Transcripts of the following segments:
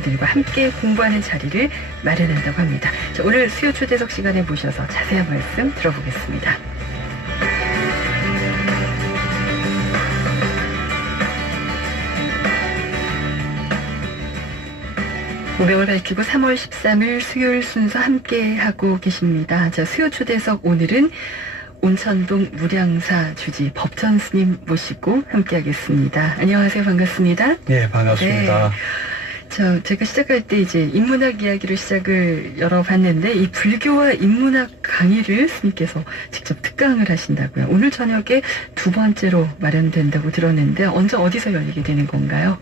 들과 함께 공부하는 자리를 마련한다고 합니다. 자, 오늘 수요 초대석 시간에 모셔서 자세한 말씀 들어보겠습니다. 우병을 밝히고 3월 13일 수요일 순서 함께 하고 계십니다. 자, 수요 초대석 오늘은 온천동 무량사 주지 법천 스님 모시고 함께 하겠습니다. 안녕하세요. 반갑습니다. 네, 반갑습니다. 네. 제가 시작할 때 이제 인문학 이야기로 시작을 열어봤는데 이 불교와 인문학 강의를 스님께서 직접 특강을 하신다고요. 오늘 저녁에 두 번째로 마련된다고 들었는데 언제 어디서 열리게 되는 건가요?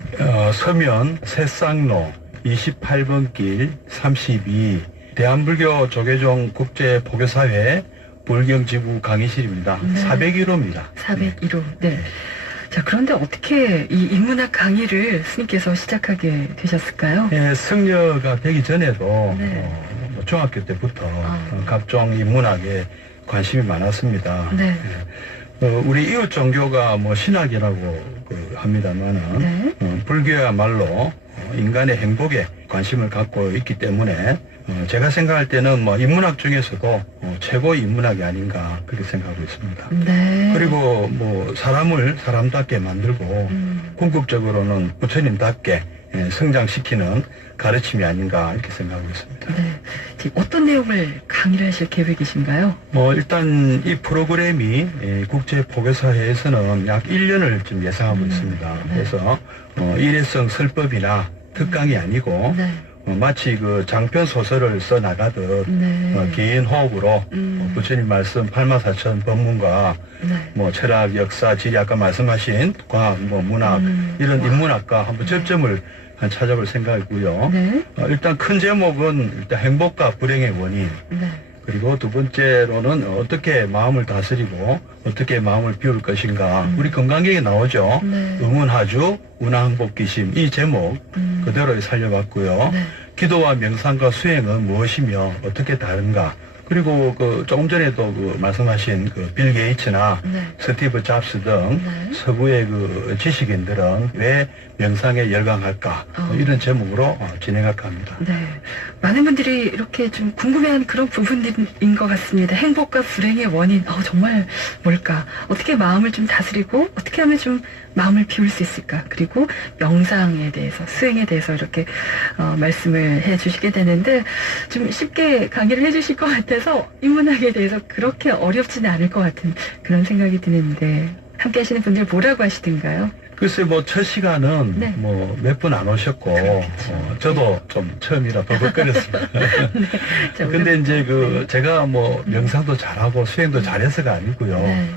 서면 새쌍로 28번 길 32 대한불교 조계종 국제보교사회 불경지부 강의실입니다. 네. 401호입니다. 401호. 네. 자, 그런데 어떻게 이 인문학 강의를 스님께서 시작하게 되셨을까요? 네, 승려가 되기 전에도 네. 중학교 때부터 각종 인문학에 관심이 많았습니다. 네. 우리 이웃 종교가 신학이라고 합니다만은 네. 불교야말로 인간의 행복에 관심을 갖고 있기 때문에 제가 생각할 때는 인문학 중에서도 최고의 인문학이 아닌가 그렇게 생각하고 있습니다. 네. 그리고 사람을 사람답게 만들고 궁극적으로는 부처님답게 성장시키는 가르침이 아닌가 이렇게 생각하고 있습니다. 네. 지금 어떤 내용을 강의를 하실 계획이신가요? 일단 이 프로그램이 국제보교사회에서는 약 1년을 지금 예상하고 있습니다. 네. 그래서 일회성 설법이나 특강이 아니고 네. 마치 장편 소설을 써 나가듯 네. 긴 호흡으로 부처님 말씀 84,000 법문과 네. 철학, 역사, 지리 아까 말씀하신 과학, 문학 이런 인문학과 한번 접점을 찾아볼 생각이고요. 네. 일단 큰 제목은 일단 행복과 불행의 원인. 네. 그리고 두 번째로는 어떻게 마음을 다스리고 어떻게 마음을 비울 것인가. 우리 건강경에 나오죠. 네. 응운하주, 운항복기심 이 제목 그대로 살려봤고요. 네. 기도와 명상과 수행은 무엇이며 어떻게 다른가. 그리고 조금 전에도 말씀하신 빌 게이츠나 네. 스티브 잡스 등 네. 서구의 지식인들은 왜 명상에 열광할까 이런 제목으로 진행할까 합니다. 네. 많은 분들이 이렇게 좀 궁금해하는 그런 부분들인 것 같습니다. 행복과 불행의 원인, 정말 뭘까? 어떻게 마음을 좀 다스리고 어떻게 하면 좀 마음을 비울 수 있을까? 그리고 명상에 대해서, 수행에 대해서 이렇게 말씀을 해주시게 되는데 좀 쉽게 강의를 해주실 것 같아서 인문학에 대해서 그렇게 어렵지는 않을 것 같은 그런 생각이 드는데 함께 하시는 분들 뭐라고 하시던가요? 글쎄 첫 시간은 네. 몇 분 안 오셨고 저도 좀 처음이라 버벅거렸습니다. 네. 근데 이제 제가 명상도 잘하고 수행도 잘해서가 아니고요. 네.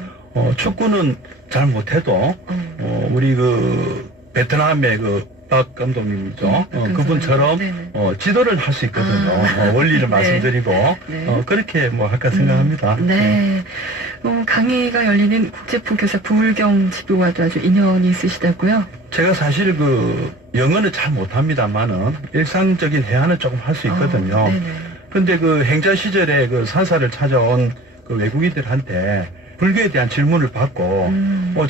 축구는 잘 못해도 우리 베트남의 박 감독님이죠. 그분처럼 지도를 할 수 있거든요. 원리를 네. 말씀드리고 네. 그렇게 할까 생각합니다. 네. 강의가 열리는 국제보교사 불경지부와도 아주 인연이 있으시다고요? 제가 사실 영어는 잘 못합니다만은 일상적인 회화는 조금 할 수 있거든요. 근데 행자 시절에 산사를 찾아온 외국인들한테 불교에 대한 질문을 받고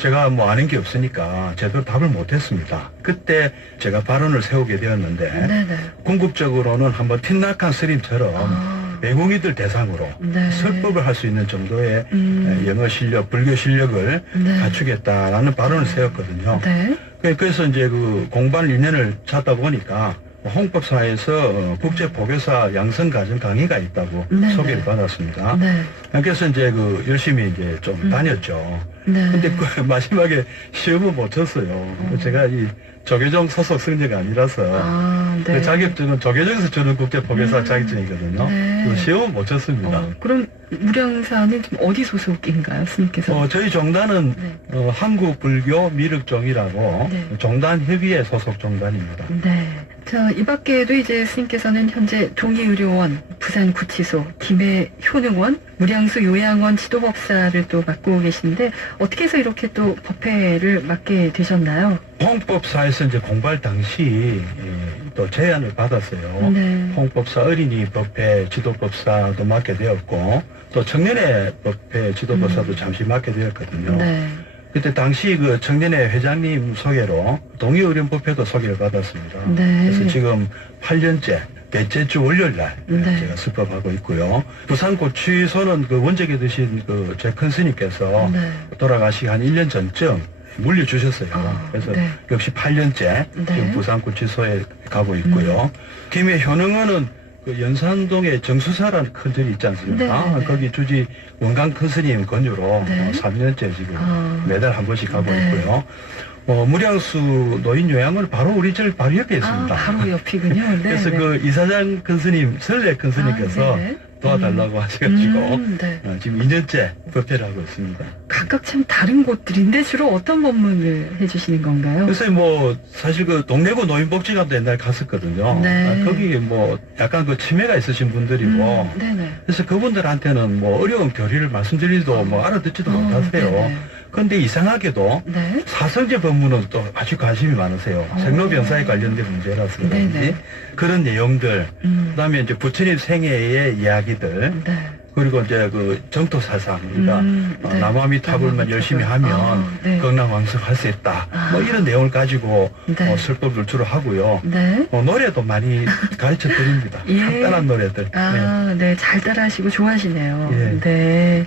제가 아는 게 없으니까 제대로 답을 못했습니다. 그때 제가 발언을 세우게 되었는데 네네. 궁극적으로는 한번 틴낙한 스님처럼 외국인들 대상으로 네. 설법을 할 수 있는 정도의 영어 실력, 불교 실력을 네. 갖추겠다라는 발언을 세웠거든요. 네. 그래서 이제 공부할 인연을 찾다 보니까 홍법사에서 국제보교사 양성과정 강의가 있다고 네, 소개를 네. 받았습니다. 네. 그래서 이제 열심히 이제 좀 다녔죠. 네. 근데 마지막에 시험을 못 쳤어요. 제가 이 조계종 소속 승려가 아니라서 네. 자격증은 조계종에서 주는 국제보교사 자격증이거든요. 네. 시험을 못 쳤습니다. 그럼 무량사는 좀 어디 소속인가요, 스님께서? 저희 종단은 네. 한국불교 미륵종이라고 네. 종단협의회 소속 종단입니다. 네. 자, 이 밖에도 이제 스님께서는 현재 동의의료원, 부산구치소, 김해효능원, 무량수 요양원 지도법사를 또 맡고 계신데 어떻게 해서 이렇게 또 법회를 맡게 되셨나요? 홍법사에서 이제 공부할 당시 또 제안을 받았어요. 네. 홍법사 어린이 법회 지도법사도 맡게 되었고 또 청년의 법회 지도법사도 잠시 맡게 되었거든요. 네. 그때 당시 그 청년회 회장님 소개로 동의의료법회도 소개를 받았습니다. 네. 그래서 지금 8년째 넷째 주 월요일 날 네. 제가 수법하고 있고요. 부산고치소는 그 원적에 드신 그 제 큰 스님께서 네. 돌아가시기 한 1년 전쯤 물려주셨어요. 아, 그래서 네. 역시 8년째 네. 지금 부산고치소에 가고 있고요. 김해 현흥원은 그 연산동에 정수사라는 큰 절이 있지 않습니까? 네, 네. 거기 주지 원강 큰 스님 건유로 네. 3년째 지금 아. 매달 한 번씩 가고 네. 있고요. 무량수 노인 요양원 바로 우리 절 바로 옆에 있습니다. 바로 옆이군요. 네, 그래서 네. 그 이사장 큰 스님, 설례 큰 스님께서 네. 도와달라고 하셔가지고 네. 지금 2년째 법회를 하고 있습니다. 각각 참 다른 곳들인데 주로 어떤 법문을 해주시는 건가요? 그래서 뭐 사실 그 동래구 노인복지관도 옛날에 갔었거든요. 네. 거기 뭐 약간 그 치매가 있으신 분들이고 네네. 그래서 그분들한테는 뭐 어려운 교리를 말씀드리도 뭐 알아듣지도 못하세요. 네네. 그런데 이상하게도 네. 사성제 법문은 또 아주 관심이 많으세요. 생로병사에 관련된 문제라서 그런지 네네. 그런 내용들, 네. 그다음에 이제 부처님 생애의 이야기들, 그리고 이제 그 정토 사상, 그러니까 네. 남아미 탑을만 열심히 하면 네. 건강왕성할 수 있다. 뭐 이런 내용을 가지고 네. 설법을 주로 하고요. 네. 노래도 많이 가르쳐 드립니다. 예. 간단한 노래들. 네. 잘 따라하시고 좋아하시네요. 예. 네.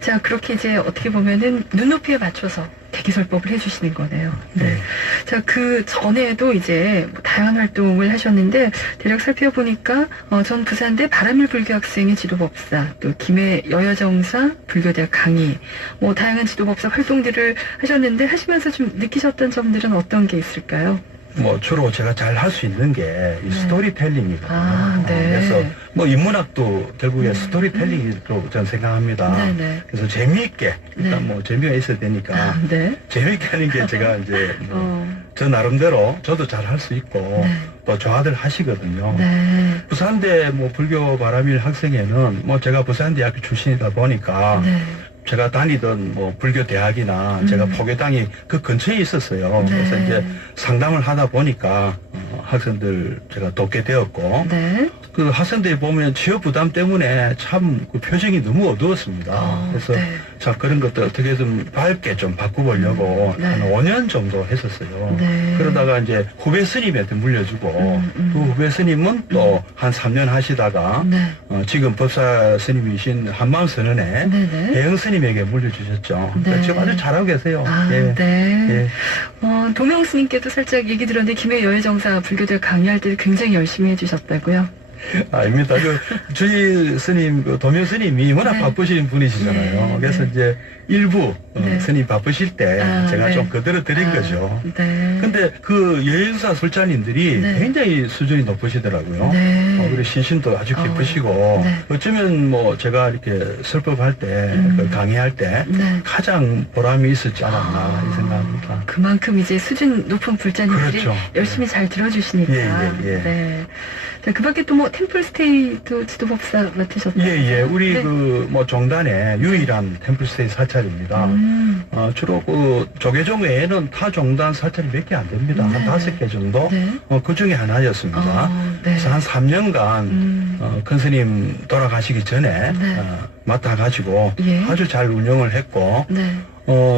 자, 그렇게 이제 어떻게 보면은 눈높이에 맞춰서 대기설법을 해주시는 거네요. 네. 자, 그 전에도 이제 다양한 활동을 하셨는데, 대략 살펴보니까, 전 부산대 바람일 불교학생의 지도법사, 또 김해 여여정사 불교대학 강의, 뭐, 다양한 지도법사 활동들을 하셨는데, 하시면서 좀 느끼셨던 점들은 어떤 게 있을까요? 뭐 주로 제가 잘 할 수 있는 게 이 스토리텔링이거든요. 네. 그래서 뭐 인문학도 결국에 스토리텔링이라고 저는 생각합니다. 네네. 그래서 재미있게 일단 네. 뭐 재미가 있어야 되니까 네. 재미있게 하는 게 제가 이제 저 나름대로 저도 잘 할 수 있고 네. 또 좋아들 하시거든요. 네. 부산대 뭐 불교 바람일 학생회는 뭐 제가 부산대학교 출신이다 보니까 네. 제가 다니던 뭐 불교 대학이나 제가 포교당이 그 근처에 있었어요. 네. 그래서 이제 상담을 하다 보니까 학생들 제가 돕게 되었고 네. 그 학생들이 보면 취업 부담 때문에 참 그 표정이 너무 어두웠습니다. 그래서 네. 자 그런 것들 어떻게든 밝게 좀 바꿔보려고 네. 한 5년 정도 했었어요. 네. 그러다가 이제 후배 스님한테 물려주고 그 후배 스님은 또 한 3년 하시다가 네. 지금 법사 스님이신 한마음 선언에 네네. 대형 스님에게 물려주셨죠. 네. 그러니까 지금 아주 잘하고 계세요. 네. 예. 도명 스님께도 살짝 얘기 들었는데, 김해 여해정사 불교대 강의할 때 굉장히 열심히 해주셨다고요? 아닙니다. 그 주의 스님, 그 도명 스님이 워낙 네. 바쁘신 분이시잖아요. 네. 그래서 이제 일부 네. 스님 바쁘실 때 제가 네. 좀 그대로 드린 거죠. 네. 근데 그 여행사 술자님들이 네. 굉장히 수준이 높으시더라고요. 네. 그리고 신심도 아주 깊으시고 네. 어쩌면 뭐 제가 이렇게 설법할 때 그 강의할 때 네. 가장 보람이 있었지 않았나 이 생각합니다. 그만큼 이제 수준 높은 불자님들이 그렇죠. 열심히 잘 들어주시니까. 예. 네. 자, 그 밖에 또 뭐 템플스테이도 지도법사 맡으셨나요? 예. 우리 네. 그 뭐 종단의 유일한 템플스테이 사찰입니다. 주로 그 조계종 외에는 타 종단 사찰이 몇 개 안 됩니다. 네. 한 5개 정도. 네. 그 중에 하나였습니다. 네. 그래서 한 3년간 큰 스님 돌아가시기 전에 네. 맡아가지고 예. 아주 잘 운영을 했고 네.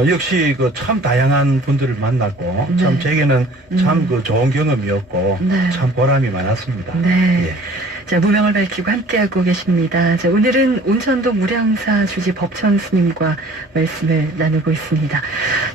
역시 그 참 다양한 분들을 만났고 네. 참 제게는 참 그 좋은 경험이었고 네. 참 보람이 많았습니다. 네. 예. 자, 무명을 밝히고 함께하고 계십니다. 자, 오늘은 온천동 무량사 주지 법천 스님과 말씀을 나누고 있습니다.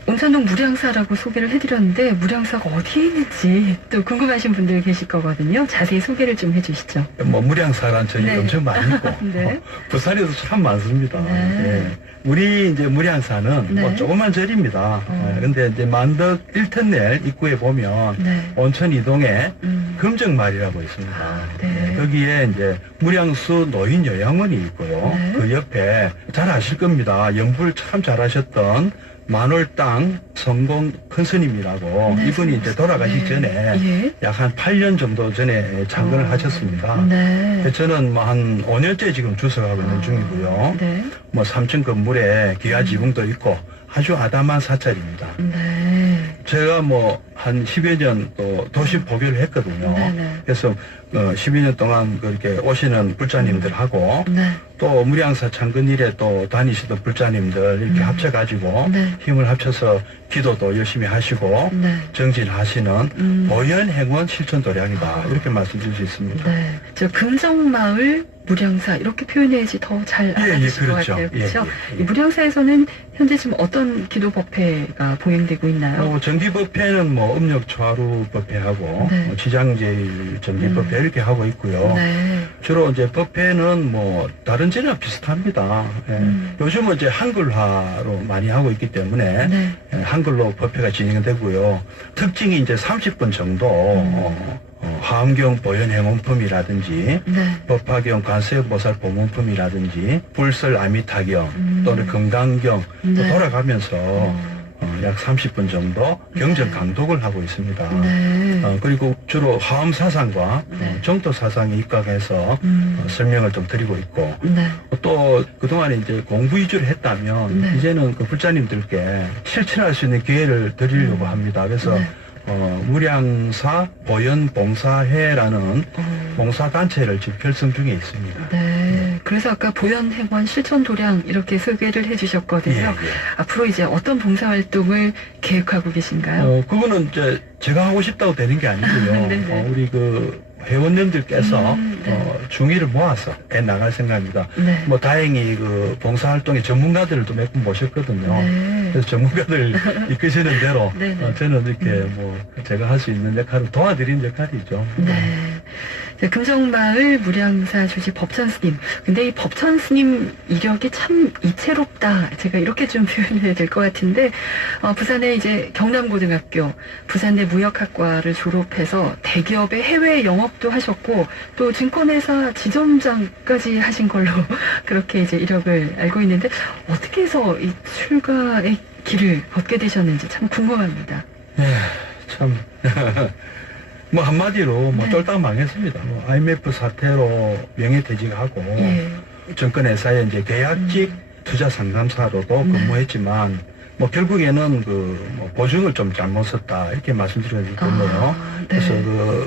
온천동 무량사라고 소개를 해드렸는데, 무량사가 어디에 있는지 또 궁금하신 분들 계실 거거든요. 자세히 소개를 좀 해주시죠. 뭐 무량사란 절이 네. 엄청 많이 있고 네. 부산에도 참 많습니다. 네. 예. 우리 이제 무량사는 네. 뭐 조그만 절입니다. 근데 이제 만덕 1터널 입구에 보면 네. 온천 이동에 금정말이라고 있습니다. 네. 거기에 이제 무량수 노인 요양원이 있고요. 네. 그 옆에 잘 아실 겁니다. 연불 참 잘하셨던 만월당 성공 큰 스님이라고 네, 이분이 이제 돌아가시기 네. 전에 예. 약 한 8년 정도 전에 창건을 하셨습니다. 네. 저는 뭐 한 5년째 지금 주석하고 있는 중이고요. 네. 뭐 3층 건물에 기아 지붕도 있고 아주 아담한 사찰입니다. 네. 제가 뭐 한 10여 년 또 도시 보교를 했거든요. 네네. 그래서 12년 동안 그렇게 오시는 불자님들하고 네. 또 무량사 창근일에 또 다니시던 불자님들 이렇게 합쳐가지고 네. 힘을 합쳐서 기도도 열심히 하시고 네. 정진하시는 보현행원 실천도량이다 이렇게 말씀드릴 수 있습니다. 네. 저 금정마을 무량사 이렇게 표현해야지 더 잘 알아주실 것 그렇죠. 같아요. 그렇죠? 예. 이 무량사에서는 현재 지금 어떤 기도 법회가 봉행되고 있나요? 정기법회는 뭐 음력 초하루 법회하고 네. 뭐 지장제일 정기법회 이렇게 하고 있고요. 네. 주로 이제 법회는 뭐 다른 제나 비슷합니다. 예. 요즘은 이제 한글화로 많이 하고 있기 때문에 네. 한글로 법회가 진행되고요. 특징이 이제 30분 정도 화엄경 보현행원품이라든지 네. 법화경 관세음보살 보문품이라든지 불설 아미타경 또는 금강경 또 네. 돌아가면서 약 30분 정도 경전 강독을 하고 있습니다. 네. 그리고 주로 화엄 사상과 네. 정도 사상에 입각해서 설명을 좀 드리고 있고 네. 또 그동안에 이제 공부 위주로 했다면 네. 이제는 그 불자님들께 실천할 수 있는 기회를 드리려고 합니다. 그래서 네. 무량사 보현봉사회라는 봉사단체를 지금 결성 중에 있습니다. 네. 그래서 아까 보현행원 실천도량 이렇게 소개를 해주셨거든요. 예. 앞으로 이제 어떤 봉사활동을 계획하고 계신가요? 그거는 이제 제가 하고 싶다고 되는 게 아니고요. 네네. 우리 그 회원님들께서 네. 중의를 모아서 해 나갈 생각입니다. 네. 뭐 다행히 그 봉사활동의 전문가들도 몇 분 모셨거든요. 네. 그래서 전문가들 이끄시는 대로 네네. 저는 이렇게 뭐 제가 할 수 있는 역할을 도와드리는 역할이죠. 네. 자, 금정마을 무량사 주지 법천 스님. 근데 이 법천 스님 이력이 참 이채롭다. 제가 이렇게 좀 표현해야 될 것 같은데, 부산에 이제 경남고등학교, 부산대 무역학과를 졸업해서 대기업의 해외 영업도 하셨고, 또 증권회사 지점장까지 하신 걸로 그렇게 이제 이력을 알고 있는데, 어떻게 해서 이 출가의 길을 걷게 되셨는지 참 궁금합니다. 네, 참. 뭐 한마디로 뭐 네. 쫄딱 망했습니다. 뭐 IMF 사태로 명예퇴직하고 예. 증권회사에 이제 계약직 투자 상담사로도 네. 근무했지만 뭐 결국에는 그 뭐 보증을 좀 잘못 썼다 이렇게 말씀드렸거든요. 네. 그래서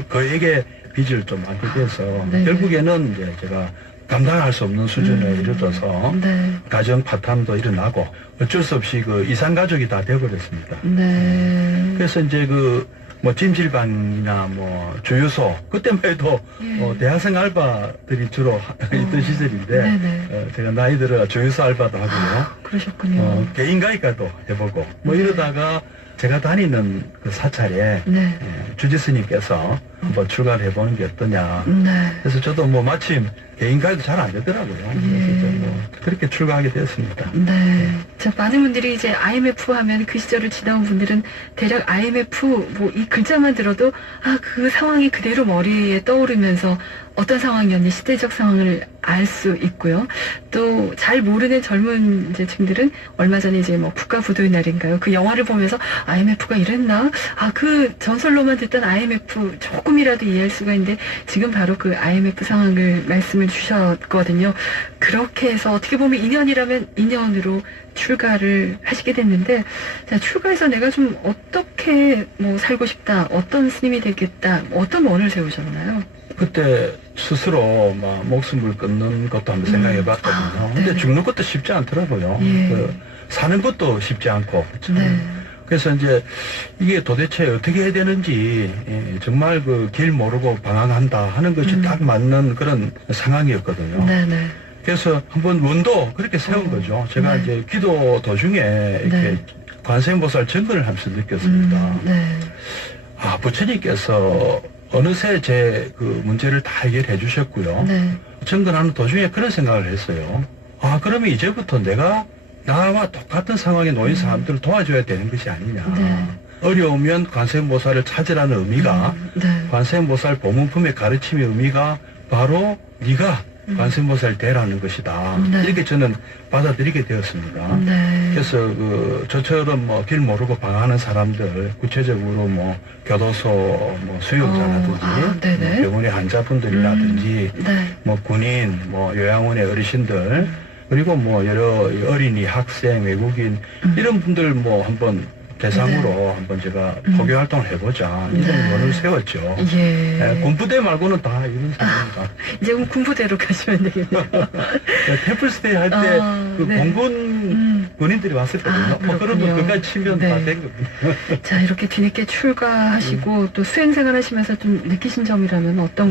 그에게 빚을 좀 안게 돼서 네. 결국에는 이제 제가 감당할 수 없는 수준에 이르러서 네. 가정 파탄도 일어나고 어쩔 수 없이 그 이산 가족이 다 되어버렸습니다. 네. 그래서 이제 뭐 찜질방이나 뭐 주유소 그때만 해도 예. 대학생 알바들이 주로 있던 시절인데 네네. 제가 나이 들어 주유소 알바도 하고요. 그러셨군요. 개인 가입가도 해보고 뭐 네. 이러다가 제가 다니는 그 사찰에 네. 주지스님께서 한번 출가를 해보는 게 어떠냐. 네. 그래서 저도 뭐 마침 개인 가입도 잘 안 되더라고요. 그래서 이제 뭐 그렇게 출가하게 되었습니다. 네. 자, 많은 분들이 이제 IMF 하면 그 시절을 지나온 분들은 대략 IMF 뭐 이 글자만 들어도 그 상황이 그대로 머리에 떠오르면서 어떤 상황이었니 시대적 상황을 알 수 있고요. 또 잘 모르는 젊은 이제 층들은 얼마 전에 이제 뭐 국가부도의 날인가요? 그 영화를 보면서 IMF가 이랬나? 그 전설로만 듣던 IMF 조금이라도 이해할 수가 있는데 지금 바로 그 IMF 상황을 말씀을 주셨거든요. 그렇게 해서 어떻게 보면 인연이라면 인연으로 출가를 하시게 됐는데, 자, 출가해서 내가 좀 어떻게 뭐 살고 싶다, 어떤 스님이 되겠다, 어떤 원을 세우셨나요? 그때 스스로 막 목숨을 끊는 것도 한번 생각해 봤거든요. 근데 네네. 죽는 것도 쉽지 않더라고요. 예. 사는 것도 쉽지 않고. 참. 네. 그래서 이제 이게 도대체 어떻게 해야 되는지 정말 그 길 모르고 방황한다 하는 것이 딱 맞는 그런 상황이었거든요. 네네. 그래서 한번 원도 그렇게 세운 거죠. 제가 네. 이제 기도 도중에 이렇게 네. 관세음보살 정근을 하면서 느꼈습니다. 네. 부처님께서 어느새 제 그 문제를 다 해결해 주셨고요. 네. 정근하는 도중에 그런 생각을 했어요. 그러면 이제부터 내가 나와 똑같은 상황에 놓인 사람들을 도와줘야 되는 것이 아니냐. 네. 어려우면 관세음보살을 찾으라는 의미가 네. 관세음보살 보문품의 가르침의 의미가 바로 네가 관세음보살 되라는 것이다. 네. 이렇게 저는 받아들이게 되었습니다. 네. 그래서 저처럼 뭐 길 모르고 방황하는 사람들, 구체적으로 뭐 교도소 뭐 수용자라든지 네네. 뭐 병원의 환자분들이라든지 네. 뭐 군인, 뭐 요양원의 어르신들, 그리고 뭐 여러 어린이, 학생, 외국인 이런 분들 뭐 한번 대상으로 한번 제가 포교 활동을 해보자 이런 원을 세웠죠. 예. 군부대 말고는 다 이런 상황입니다. 이제 그럼 군부대로 가시면 되겠네요. 템플스테이 할 때 그 네. 공군 군인들이 왔었거든요. 그러면 그렇군요. 그까지 치면 네. 다 된 겁니다. 자, 이렇게 뒤늦게 출가하시고 또 수행생활 하시면서 좀 느끼신 점이라면 어떤